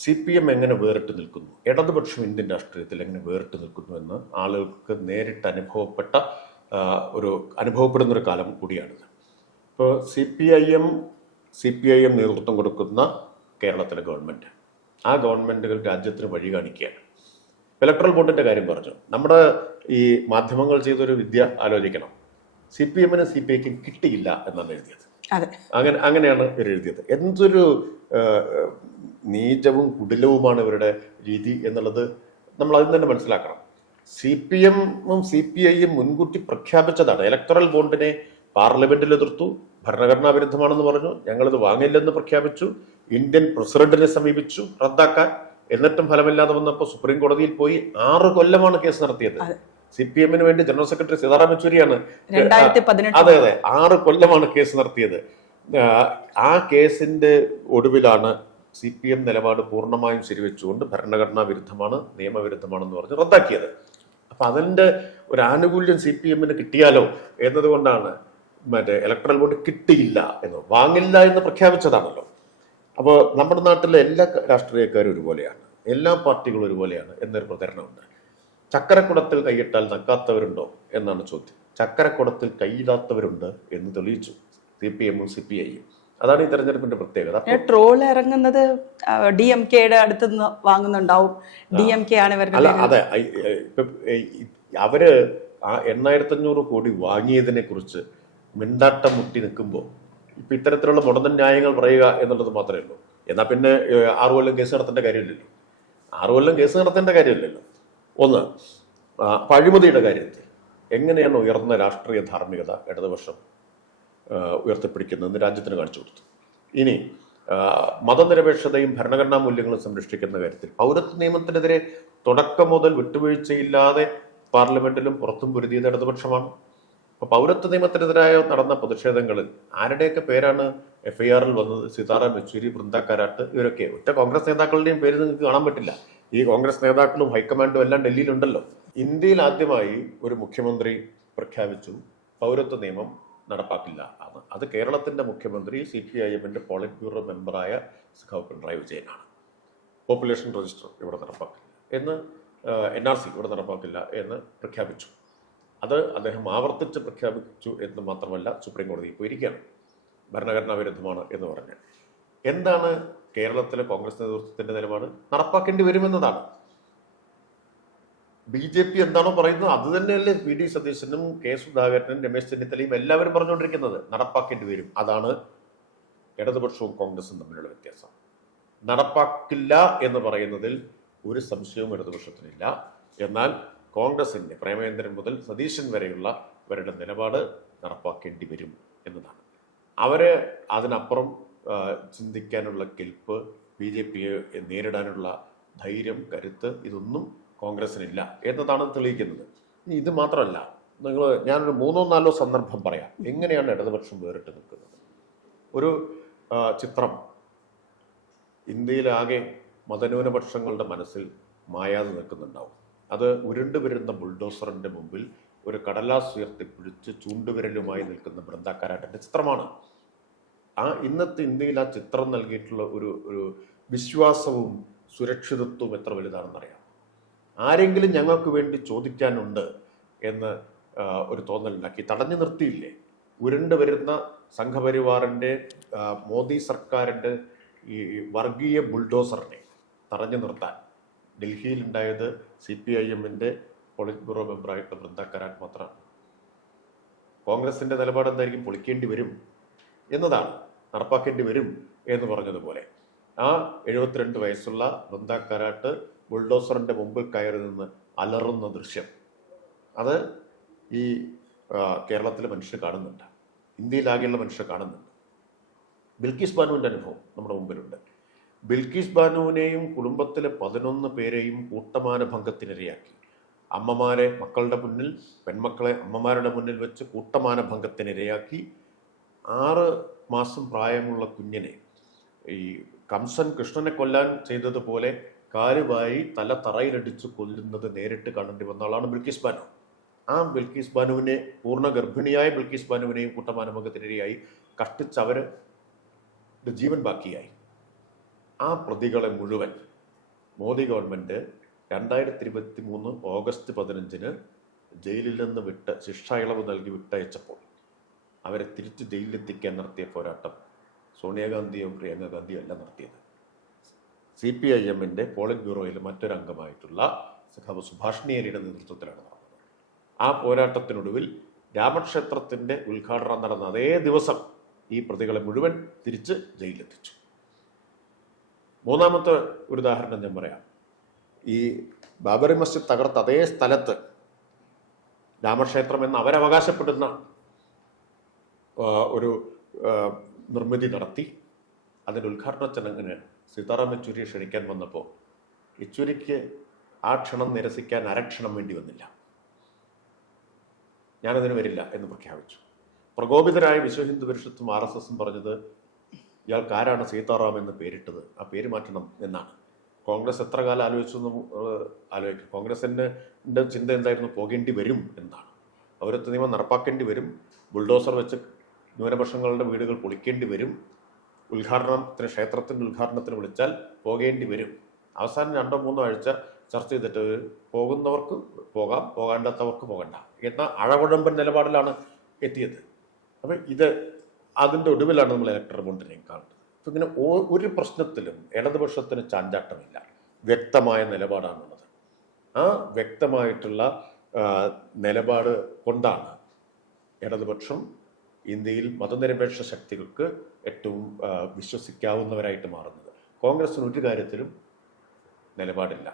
C P M എങ്ങനെ വേറിട്ട് നിൽക്കുന്നു? ഇടതുപക്ഷം ഇന്ത്യൻ രാഷ്ട്രീയത്തിൽ എങ്ങനെ വേറിട്ട് നിൽക്കുന്നു എന്ന് ആളുകൾക്ക് നേരിട്ട് അനുഭവപ്പെട്ട ഒരു അനുഭവപ്പെടുന്ന ഒരു കാലം കൂടിയാണിത്. ഇപ്പോൾ C P I M C P I M നേതൃത്വം കൊടുക്കുന്ന കേരളത്തിലെ ഗവൺമെന്റ് ആ ഗവൺമെന്റുകൾ രാജ്യത്തിന് വഴി കാണിക്കുകയാണ്. ഇലക്ട്രൽ ബോണ്ടിന്റെ കാര്യം പറഞ്ഞു. നമ്മുടെ ഈ മാധ്യമങ്ങൾ ചെയ്തൊരു വിദ്യ ആലോചിക്കണം. സി പി എമ്മിന് സി പി ഐക്കും കിട്ടിയില്ല എന്നാണ് എഴുതിയത്. അങ്ങനെ അങ്ങനെയാണ് ഇവർ എഴുതിയത്. എന്തൊരു നീചവും കുടിലവുമാണ് ഇവരുടെ രീതി എന്നുള്ളത് നമ്മൾ അതിൽ തന്നെ മനസ്സിലാക്കണം. സി പി എമ്മും സി പി ഐയും മുൻകൂട്ടി പ്രഖ്യാപിച്ചതാണ്. ഇലക്ടറൽ ബോണ്ടിനെ പാർലമെന്റിൽ എതിർത്തു. ഭരണഘടനാ വിരുദ്ധമാണെന്ന് പറഞ്ഞു. ഞങ്ങളിത് വാങ്ങില്ലെന്ന് പ്രഖ്യാപിച്ചു. ഇന്ത്യൻ പ്രസിഡന്റിനെ സമീപിച്ചു. റദ്ദാക്കാൻ. എന്നിട്ടും ഫലമില്ലാതെ വന്നപ്പോൾ സുപ്രീം കോടതിയിൽ പോയി ആറ് കൊല്ലമാണ് കേസ് നടത്തിയത്. സി പി എമ്മിന് വേണ്ടി ജനറൽ സെക്രട്ടറി സീതാറാം യെച്ചൂരിയാണ് അതെ അതെ. ആറ് കൊല്ലമാണ് കേസ് നടത്തിയത്. ആ, കേസിന്റെ ഒടുവിലാണ് സി പി എം നിലപാട് പൂർണമായും ശരിവെച്ചുകൊണ്ട് ഭരണഘടനാ വിരുദ്ധമാണ് നിയമവിരുദ്ധമാണെന്ന് പറഞ്ഞ് റദ്ദാക്കിയത്. അപ്പൊ അതിന്റെ ഒരു ആനുകൂല്യം സി പി എമ്മിന് കിട്ടിയാലോ എന്നതുകൊണ്ടാണ് മറ്റേ ഇലക്ട്രൽ വോട്ട് കിട്ടിയില്ല എന്ന്. വാങ്ങില്ല എന്ന് പ്രഖ്യാപിച്ചതാണല്ലോ. അപ്പോൾ നമ്മുടെ നാട്ടിലെ എല്ലാ രാഷ്ട്രീയക്കാരും ഒരുപോലെയാണ്. എല്ലാ പാർട്ടികളും ഒരുപോലെയാണ് എന്നൊരു പ്രചരണമുണ്ട്. ചക്കരക്കുടത്തിൽ കൈയിട്ടാൽ നക്കാത്തവരുണ്ടോ എന്നാണ് ചോദ്യം. ചക്കരക്കുടത്തിൽ കൈയിടാത്തവരുണ്ട് എന്ന് തെളിയിച്ചു സി പി എമ്മും സി പി ഐയും അതാണ് ഈ തെരഞ്ഞെടുപ്പിന്റെ പ്രത്യേകത. ട്രോൾ ഇറങ്ങുന്നത് ഡി എം കെയുടെ അടുത്ത് നിന്ന് വാങ്ങുന്നുണ്ടാവും. ഡി എം കെ ആണ് അല്ല അതെ അവർ ആ എണ്ണായിരത്തി അഞ്ഞൂറ് കോടി വാങ്ങിയതിനെ കുറിച്ച് മിണ്ടാട്ടം മുട്ടി നിൽക്കുമ്പോൾ ഇപ്പൊ ഇത്തരത്തിലുള്ള മുടന്തൻ ന്യായങ്ങൾ പറയുക എന്നുള്ളത് മാത്രമേ ഉള്ളൂ. എന്നാ പിന്നെ ആറു കൊല്ലം കേസ് നടത്തേണ്ട കാര്യമില്ലല്ലോ. ആറു കൊല്ലം കേസ് നടത്തേണ്ട കാര്യമില്ലല്ലോ. ഒന്ന് അഴിമതിയുടെ കാര്യത്തിൽ എങ്ങനെയാണ് ഉയർന്ന രാഷ്ട്രീയ ധാർമ്മികത ഇടതുപക്ഷം ഉയർത്തിപ്പിടിക്കുന്നതെന്ന് രാജ്യത്തിന് കാണിച്ചു കൊടുത്തു. ഇനി മതനിരപേക്ഷതയും ഭരണഘടനാ മൂല്യങ്ങളും സംരക്ഷിക്കുന്ന കാര്യത്തിൽ പൗരത്വ നിയമത്തിനെതിരെ തുടക്കം മുതൽ വിട്ടുവീഴ്ചയില്ലാതെ പാർലമെന്റിലും പുറത്തും പൊരുതിയത് ഇടതുപക്ഷമാണ്. അപ്പൊ പൗരത്വ നിയമത്തിനെതിരായ നടന്ന പ്രതിഷേധങ്ങളിൽ ആരുടെയൊക്കെ പേരാണ് എഫ്ഐആറിൽ വന്നത്? സീതാറാം യെച്ചൂരി ബൃന്ദാക്കാരാട്ട് ഇവരൊക്കെ. ഒറ്റ കോൺഗ്രസ് നേതാക്കളുടെയും പേര് നിങ്ങൾക്ക് കാണാൻ പറ്റില്ല. ഈ കോൺഗ്രസ് നേതാക്കളും ഹൈക്കമാൻഡും എല്ലാം ഡൽഹിയിലുണ്ടല്ലോ. ഇന്ത്യയിൽ ആദ്യമായി ഒരു മുഖ്യമന്ത്രി പ്രഖ്യാപിച്ചു പൗരത്വ നിയമം നടപ്പാക്കില്ല ആണ് അത് കേരളത്തിന്റെ മുഖ്യമന്ത്രി സി പി ഐ എമ്മിന്റെ പോളിറ്റ് ബ്യൂറോ മെമ്പറായ സുഖാവ് പിണറായി വിജയനാണ്. പോപ്പുലേഷൻ രജിസ്റ്റർ ഇവിടെ നടപ്പാക്കില്ല എന്ന് എൻ ആർ സി ഇവിടെ നടപ്പാക്കില്ല എന്ന് പ്രഖ്യാപിച്ചു. അത് അദ്ദേഹം ആവർത്തിച്ച് പ്രഖ്യാപിച്ചു എന്ന് മാത്രമല്ല സുപ്രീം കോടതി പോയിരിക്കുകയാണ്. ഭരണഘടനാ വിരുദ്ധമാണ് എന്ന് പറഞ്ഞ്. എന്താണ് കേരളത്തിലെ കോൺഗ്രസ് നേതൃത്വത്തിന്റെ നിലപാട് നടപ്പാക്കേണ്ടി വരുമെന്നതാണ്. ബി ജെ പി എന്താണോ പറയുന്നത് അത് തന്നെയല്ലേ വി ഡി സതീശനും കെ സുധാകരനും രമേശ് ചെന്നിത്തലയും എല്ലാവരും പറഞ്ഞുകൊണ്ടിരിക്കുന്നത്. നടപ്പാക്കേണ്ടി വരും. അതാണ് ഇടതുപക്ഷവും കോൺഗ്രസും തമ്മിലുള്ള വ്യത്യാസം. നടപ്പാക്കില്ല എന്ന് പറയുന്നതിൽ ഒരു സംശയവും ഇടതുപക്ഷത്തിനില്ല. എന്നാൽ കോൺഗ്രസിന്റെ പ്രേമേന്ദ്രൻ മുതൽ സതീശൻ വരെയുള്ളവരുടെ നിലപാട് നടപ്പാക്കേണ്ടി വരും എന്നതാണ്. അവർ അതിനപ്പുറം ചിന്തിക്കാനുള്ള കെൽപ്പ് ബി ജെ പിയെ നേരിടാനുള്ള ധൈര്യം കരുത്ത് ഇതൊന്നും കോൺഗ്രസിനില്ല എന്നതാണ് തെളിയിക്കുന്നത്. ഇത് മാത്രമല്ല നിങ്ങൾ ഞാനൊരു മൂന്നോ നാലോ സന്ദർഭം പറയാം. എങ്ങനെയാണ് ഇടതുപക്ഷം വേറിട്ട് നിൽക്കുന്നത്? ഒരു ചിത്രം ഇന്ത്യയിലാകെ മതന്യൂനപക്ഷങ്ങളുടെ മനസ്സിൽ മായാതെ നിൽക്കുന്നുണ്ടാവും. അത് ഉരുണ്ടു വരുന്ന ബുൾഡോസറിന്റെ മുമ്പിൽ ഒരു കടലാസ് ഉയർത്തിപ്പിടിച്ച് ചൂണ്ടുവിരലുമായി നിൽക്കുന്ന ബൃന്ദക്കാരാട്ടന്റെ ചിത്രമാണ്. ആ ഇന്നത്തെ ഇന്ത്യയിൽ ആ ചിത്രം നൽകിയിട്ടുള്ള ഒരു ഒരു വിശ്വാസവും സുരക്ഷിതത്വവും എത്ര വലുതാണെന്നറിയാം ആരെങ്കിലും ഞങ്ങൾക്ക് വേണ്ടി ചോദിക്കാനുണ്ട് എന്ന് ഒരു തോന്നലുണ്ടാക്കി തടഞ്ഞു നിർത്തിയില്ലേ? ഉരുണ്ട് വരുന്ന സംഘപരിവാറിന്റെ മോദി സർക്കാരിന്റെ ഈ വർഗീയ ബുൾഡോസറിനെ തടഞ്ഞു നിർത്താൻ ഡൽഹിയിലുണ്ടായത് സി പി ഐ എമ്മിന്റെ പൊളിറ്റ് ബ്യൂറോ മെമ്പറായിട്ടുള്ള ബൃന്ദ കരാട്ട് മാത്രമാണ്. കോൺഗ്രസിന്റെ നിലപാട് എന്തായിരിക്കും? പൊളിക്കേണ്ടി വരും എന്നതാണ്. നടപ്പാക്കേണ്ടി വരും എന്ന് പറഞ്ഞതുപോലെ. ആ എഴുപത്തിരണ്ട് വയസ്സുള്ള ബൃന്ദ കരാട്ട് ബുൾഡോസറിന്റെ മുമ്പിൽ കയറി നിന്ന് അലറുന്ന ദൃശ്യം. അത് ഈ കേരളത്തിലെ മനുഷ്യർ കാണുന്നുണ്ട്. ഇന്ത്യയിലാകെയുള്ള മനുഷ്യർ കാണുന്നുണ്ട്. ബിൽക്കീസ് ബാനുവിന്റെ അനുഭവം നമ്മുടെ മുമ്പിലുണ്ട്. ബിൽക്കീസ് ബാനുവിനെയും കുടുംബത്തിലെ പതിനൊന്ന് പേരെയും കൂട്ടമാനഭംഗത്തിനിരയാക്കി അമ്മമാരെ മക്കളുടെ മുന്നിൽ പെൺമക്കളെ അമ്മമാരുടെ മുന്നിൽ വെച്ച് കൂട്ടമാനഭംഗത്തിനിരയാക്കി ആറ് മാസം പ്രായമുള്ള കുഞ്ഞിനെ ഈ കംസൻ കൃഷ്ണനെ കൊല്ലാൻ ചെയ്തതുപോലെ കാലുവായി തല തറയിലടിച്ച് കൊല്ലുന്നത് നേരിട്ട് കാണേണ്ടി വന്ന ആളാണ് ബിൽക്കിസ് ബാനു. ആ ബിൽക്കിസ് ബാനുവിനെ പൂർണ ഗർഭിണിയായ ബിൽക്കിസ് ബാനുവിനെയും കൂട്ടമാനഭംഗത്തിനിരയായി കഷ്ടിച്ചവര് ജീവൻ ബാക്കിയായി. ആ പ്രതികളെ മുഴുവൻ മോദി ഗവൺമെന്റ് രണ്ടായിരത്തി ഇരുപത്തി മൂന്ന് ഓഗസ്റ്റ് പതിനഞ്ചിന് ജയിലിൽ നിന്ന് വിട്ട് ശിക്ഷ ഇളവ് നൽകി വിട്ടയച്ചപ്പോൾ അവരെ തിരിച്ച് ജയിലിലെത്തിക്കാൻ നടത്തിയ പോരാട്ടം സോണിയാഗാന്ധിയോ പ്രിയങ്ക ഗാന്ധിയോ അല്ല നടത്തിയത്. സി പി ഐ എമ്മിന്റെ പോളിറ്റ് ബ്യൂറോയിലെ മറ്റൊരംഗമായിട്ടുള്ള സഖാവ് സുഭാഷ് നേരിയുടെ നേതൃത്വത്തിലാണ് നടന്നത്. ആ പോരാട്ടത്തിനൊടുവിൽ രാമക്ഷേത്രത്തിന്റെ ഉദ്ഘാടനം നടന്ന അതേ ദിവസം ഈ പ്രതികളെ മുഴുവൻ തിരിച്ച് ജയിലിലെത്തിച്ചു. മൂന്നാമത്തെ ഒരു ഉദാഹരണം ഞാൻ പറയാം. ഈ ബാബറി മസ്ജിദ് തകർത്ത അതേ സ്ഥലത്ത് രാമക്ഷേത്രം എന്ന് അവരവകാശപ്പെടുന്ന ഒരു നിർമ്മിതി നടത്തി. അതിന്റെ ഉദ്ഘാടന ചടങ്ങിന് സീതാറാം യെച്ചൂരിയെ ക്ഷണിക്കാൻ വന്നപ്പോൾ യെച്ചൂരിക്ക് ആ ക്ഷണം നിരസിക്കാൻ അരക്ഷണം വേണ്ടി വന്നില്ല. ഞാനതിന് വരില്ല എന്ന് പ്രഖ്യാപിച്ചു. പ്രകോപിതരായ വിശ്വ ഹിന്ദു പരിഷത്തും ആർ എസ് എസും പറഞ്ഞത് ഇയാൾക്ക് ആരാണ് സീതാറാം എന്ന് പേരിട്ടത്? ആ പേര് മാറ്റണം എന്നാണ്. കോൺഗ്രസ് എത്ര കാലം ആലോചിച്ചെന്നും ആലോചിക്കും. കോൺഗ്രസിന്റെ ചിന്ത എന്തായിരുന്നു? പോകേണ്ടി വരും എന്നാണ്. പൗരത്വ നിയമം നടപ്പാക്കേണ്ടി വരും. ബുൾഡോസർ വെച്ച് ന്യൂനപക്ഷങ്ങളുടെ വീടുകൾ പൊളിക്കേണ്ടി വരും. ഉദ്ഘാടനത്തിന് ക്ഷേത്രത്തിന്റെ ഉദ്ഘാടനത്തിന് വിളിച്ചാൽ പോകേണ്ടി വരും. അവസാനം രണ്ടോ മൂന്നോ ആഴ്ച ചർച്ച ചെയ്തിട്ട് പോകുന്നവർക്ക് പോകാം പോകാണ്ടാത്തവർക്ക് പോകണ്ട. എന്ന അഴകുഴമ്പൻ നിലപാടിലാണ് എത്തിയത്. അപ്പം ഇത് അതിന്റെ ഒടുവിലാണ് നമ്മൾ ഇലക്ടർ ബോണ്ടിനെ കാണുന്നത്. അപ്പം ഇങ്ങനെ ഒരു പ്രശ്നത്തിലും ഇടതുപക്ഷത്തിന് ചാഞ്ചാട്ടമില്ല. വ്യക്തമായ നിലപാടാണുള്ളത്. ആ വ്യക്തമായിട്ടുള്ള നിലപാട് കൊണ്ടാണ് ഇടതുപക്ഷം ഇന്ത്യയിൽ മതനിരപേക്ഷ ശക്തികൾക്ക് ഏറ്റവും വിശ്വസിക്കാവുന്നവരായിട്ട് മാറുന്നത്. കോൺഗ്രസിന് ഒരു കാര്യത്തിലും നിലപാടില്ല.